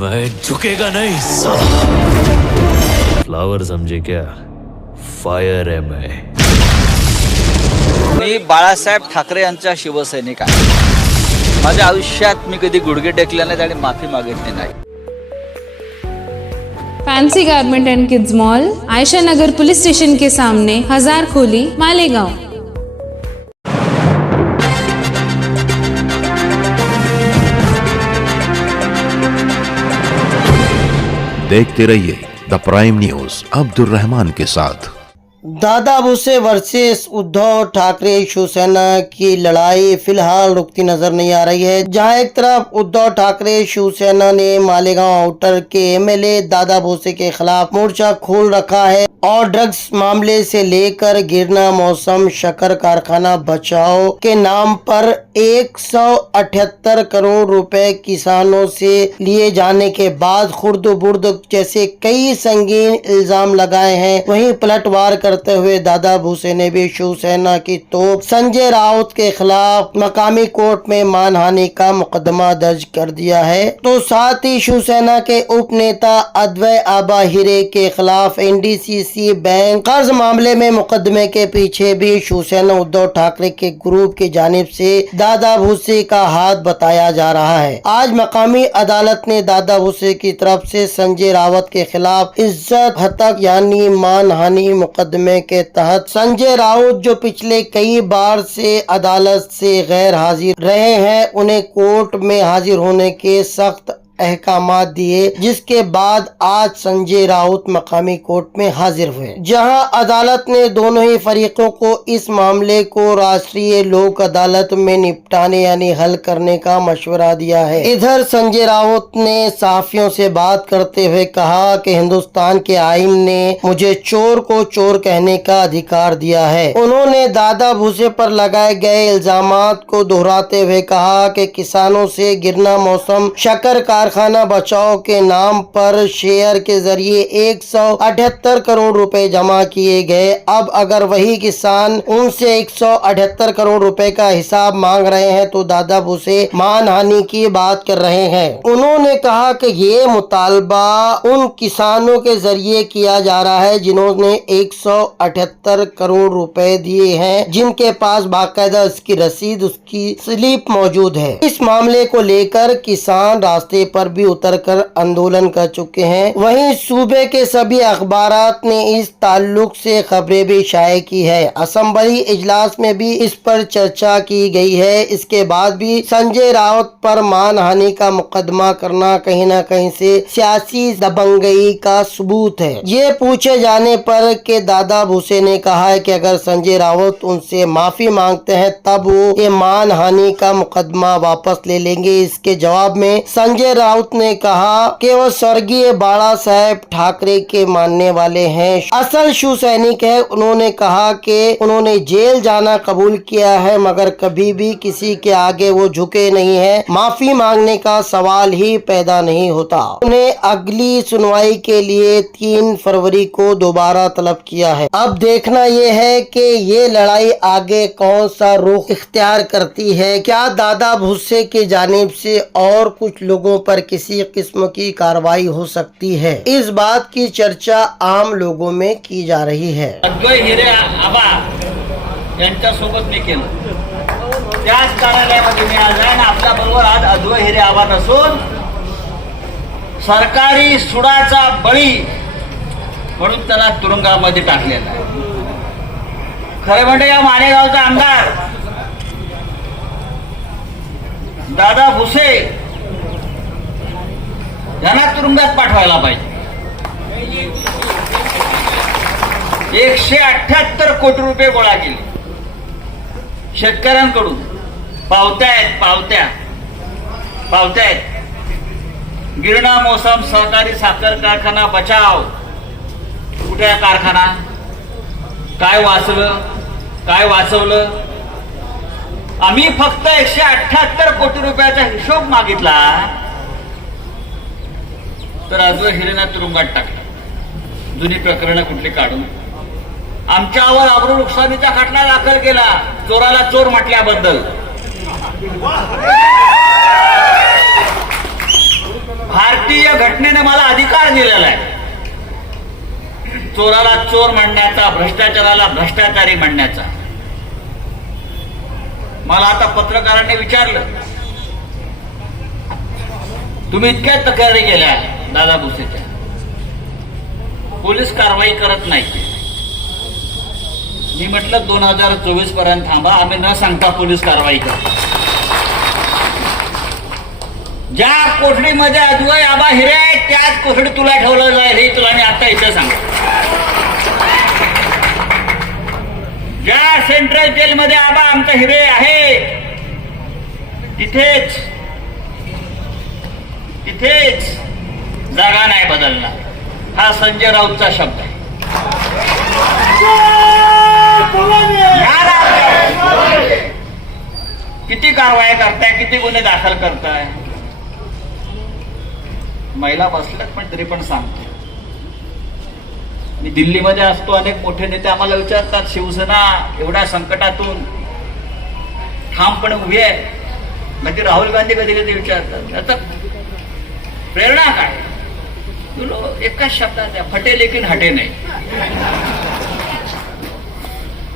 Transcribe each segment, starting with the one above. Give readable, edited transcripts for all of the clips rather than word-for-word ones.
मैं झुकेगा नहीं साला। फ्लावर समझे क्या, फायर है मैं। मी बाळासाहेब ठाकरे यांचा शिवसैनिक आहे। माझ्या आयुष्यात मी कधी गुडघे टेकले नाहीत आणि माफी मागितली नाही। Fancy garment and kids mall, Ayesha Nagar police station के सामने, हजार खोली, मालेगांव। देखते रहिए the prime news Abdul Rahman के साथ। दादा भुसे वर्सेस उद्धव ठाकरे शिवसेना की लड़ाई फिलहाल रुकती नजर नहीं आ रही है। जहां एक तरफ उद्धव ठाकरे शिवसेना ने मालेगांव आउटर के एमएलए दादा भुसे के खिलाफ मोर्चा खोल रखा है और ड्रग्स मामले से लेकर गिरना मौसम शक्कर कारखाना बचाओ के नाम पर 178 करोड़ रुपए किसानों से लिए जाने के बाद खुर्द बुर्द जैसे कई संगीन इल्जाम लगाए हैं। वहीं पलटवार करते हुए दादा भुसे ने भी शिवसेना की तोप संजय राउत के खिलाफ मकामी कोर्ट में मानहानि का मुकदमा दर्ज कर दिया है। तो साथ ही शिवसेना के उप नेता अद्वैय आबा हिरे के खिलाफ एनडीसीसी बैंक कर्ज मामले में मुकदमे के पीछे भी शिवसेना उद्धव ठाकरे के ग्रुप की जानिब से दादा भुसे का हाथ बताया जा रहा है। आज मकामी अदालत ने दादा भुसे की तरफ से संजय रावत के खिलाफ इज्जत हतक यानी मानहानि मुकदमे के तहत संजय राउत जो पिछले कई बार से अदालत से गैर हाजिर रहे हैं, उन्हें कोर्ट में हाजिर होने के सख्त अहकामात दिए, जिसके बाद आज संजय राउत मकामी कोर्ट में हाजिर हुए, जहां अदालत ने दोनों ही फरीकों को इस मामले को राष्ट्रीय लोक अदालत में निपटाने यानी हल करने का मशवरा दिया है। इधर संजय राउत ने सहाफियों से बात करते हुए कहा कि हिंदुस्तान के आईन ने मुझे चोर को चोर कहने का अधिकार दिया है। उन्होंने दादा भुसे पर लगाए गए इल्जामात को दोहराते हुए कहा कि किसानों से गिरना मौसम शक्कर कारखाना बचाओ के नाम पर शेयर के जरिए 178 करोड़ रुपए जमा किए गए। अब अगर वही किसान उनसे 178 करोड़ रुपए का हिसाब मांग रहे हैं तो दादा भुसे मानहानि की बात कर रहे हैं। उन्होंने कहा कि ये मुतालबा उन किसानों के जरिए किया जा रहा है जिन्होंने 178 करोड़ रुपए दिए हैं, जिनके पास बाकायदा उसकी रसीद उसकी स्लिप मौजूद है। इस मामले को लेकर किसान रास्ते पर भी उतरकर आंदोलन कर चुके हैं। वहीं सूबे के सभी अखबारात ने इस ताल्लुक से खबरें भी शाये की है। असेंबली इजलास में भी इस पर चर्चा की गई है। इसके बाद भी संजय राउत पर मानहानि का मुकदमा करना कहीं न कहीं से सियासी दबंगई का सबूत है। ये पूछे जाने पर के दादा भुसे ने कहा है कि अगर संजय राउत उनसे माफी मांगते हैं तब वो ये मानहानि का मुकदमा वापस ले लेंगे। इसके जवाब में संजय राउत ने कहा कि वो स्वर्गीय बाला साहेब ठाकरे के मानने वाले हैं, असल शिव सैनिक है। उन्होंने कहा कि उन्होंने जेल जाना कबूल किया है मगर कभी भी किसी के आगे वो झुके नहीं है। माफी मांगने का सवाल ही पैदा नहीं होता। उन्हें अगली सुनवाई के लिए 3 फरवरी को दोबारा तलब किया है। अब देखना ये है कि ये लड़ाई आगे कौन सा रुख इख्तियार करती है। क्या दादा भुसे की जानिब से और कुछ लोगों पर किसी किस्म की कार्रवाई हो सकती है, इस बात की चर्चा आम लोगों में की जा रही है। अद्वैय हिरे आबा यांच्यासोबत मी केलं, त्याच कार्यालयामध्ये मी आज आहे आणि आपल्या बरोबर आज अद्वैय हिरे आबा नसून सरकारी सुडाचा बळी म्हणून त्याला तुरुंगामध्ये टाकलेला आहे। खरं म्हणजे या मालेगावचा आमदार दादा भुसे यांना तुरुंगात पाठवायला पाहिजे। 178 कोटी रुपये गोळा केले शेतकऱ्यांकडून, पावत्यात गिरणा मौसम सहकारी साखर कारखाना बचाव। कुठे कारखाना, काय वाचवलं? आम्ही फक्त 178 कोटी रुपयाचा हिशोब मागितला तर अद्वैय हिरेंना तुरुंगात टाकलं। जुनी प्रकरणं कुठली काढून आमच्यावर अब्रू नुकसानीचा खटला दाखल केला चोराला चोर म्हटल्याबद्दल। भारतीय घटनेने मला अधिकार दिलेला आहे चोराला चोर म्हणण्याचा, भ्रष्टाचाराला भ्रष्टाचारी म्हणण्याचा. मला आता पत्रकारांनी विचारलं, तुम्ही इतक्या तक्रारी केल्या दादा भुसेच्या, पोलीस कारवाई करत नाही. मी म्हटलं 2024 पर्यंत थांबा, आम्ही न सांगता पोलीस कारवाई करतो. ज्या कोठडीमध्ये अद्वै आबा हिरे आहेत त्याच कोठडीत तुला ठेवलं जाईल, हे तुला मी आता इथं सांगतो. ज्या सेंट्रल जेलमध्ये आबा आमचा हिरे आहे तिथेच जागा नाही बदलणार. हा संजय राऊतचा शब्द आहे. किती कारवाया करताय, किती गुन्हे दाखल करताय. महिला बसल्यात पण तरी पण सांगते. मी दिल्लीमध्ये असतो, अनेक मोठे नेते आम्हाला विचारतात, शिवसेना एवढ्या संकटातून ठामपणे उभी आहे. म्हणजे राहुल गांधी कधी कधी विचारतात त्याचा प्रेरणा काय. तुला एकाच शब्दात आहे, फटे लेकिन हटे नाही.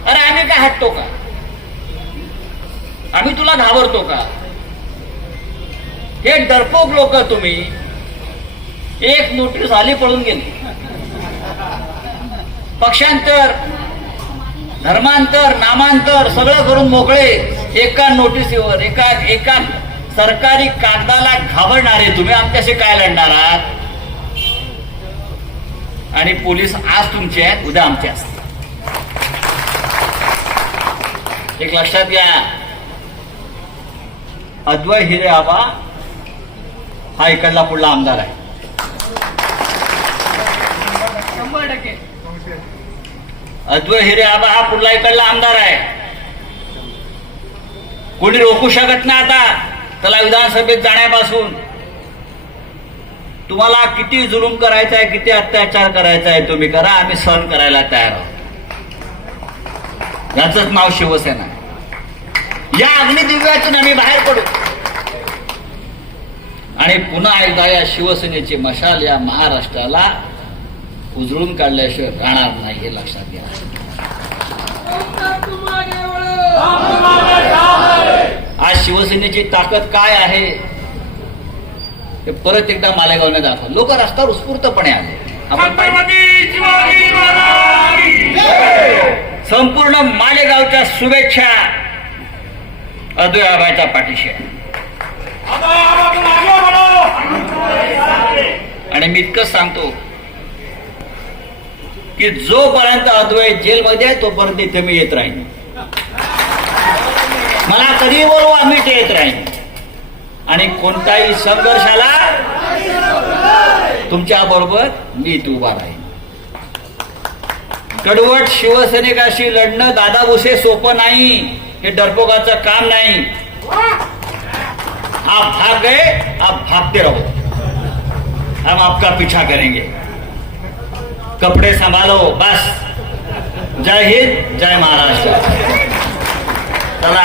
अरे आम्ही काय हटतो का, आम्ही तुला घाबरतो का. हे डरपोक लोक, तुम्ही एक नोटीस आली पळून गेली. पक्षांतर, धर्मांतर, नामांतर सगळं करून मोकळे. एका नोटीसीवर, एका सरकारी कागदाला घाबरणारे तुम्ही आमच्याशी काय लढणार आहात. आणि पोलीस आज तुमचे आहेत, उद्या आमचे असतात. एक लक्षात घ्या, अद्वै हिरे आबा हा इकडला पुढला आमदार आहे. 100%. अद्वै हिरे आबा हा पुढला इकडला आमदार आहे. कोणी रोखू शकत नाही आता त्याला विधानसभेत जाण्यापासून. तुम्हाला किती जुलूम करायचा आहे, किती अत्याचार करायचा आहे तुम्ही करा, आम्ही सहन करायला तयार आहोत. याचंच नाव शिवसेना. या अग्निदिव्यातून आम्ही बाहेर पडू आणि पुन्हा एकदा या शिवसेनेची मशाल या महाराष्ट्राला उजळून काढल्याशिवाय राहणार नाही, हे लक्षात घ्या. आज शिवसेनेची ताकद काय आहे ते परत एकदा मालेगावने दाखवलं. लोक रस्त्यावर उत्स्फूर्तपणे आले. संपूर्ण मालेगावच्या शुभेच्छा अद्वै आबाच्या पाठीशी. आणि मी इतकंच सांगतो की जोपर्यंत अद्वै जेलमध्ये आहे तोपर्यंत इथे मी येत राहीन. मला कधी बोलवा, आम्ही ते येत राहीन. आणि कोणताही संघर्षाला तुमच्या बरोबर मी इथे उभा राहीन. कडवट शिवसैनिकाशी लढणं दादा भुसे सोपं नाही, हे डरपोकाचं काम नाही. आप भाग गए, आप भागते रहो, हम आपका पीछा करेंगे. कपड़े संभालो बस. जय हिंद, जय महाराष्ट्र. चला.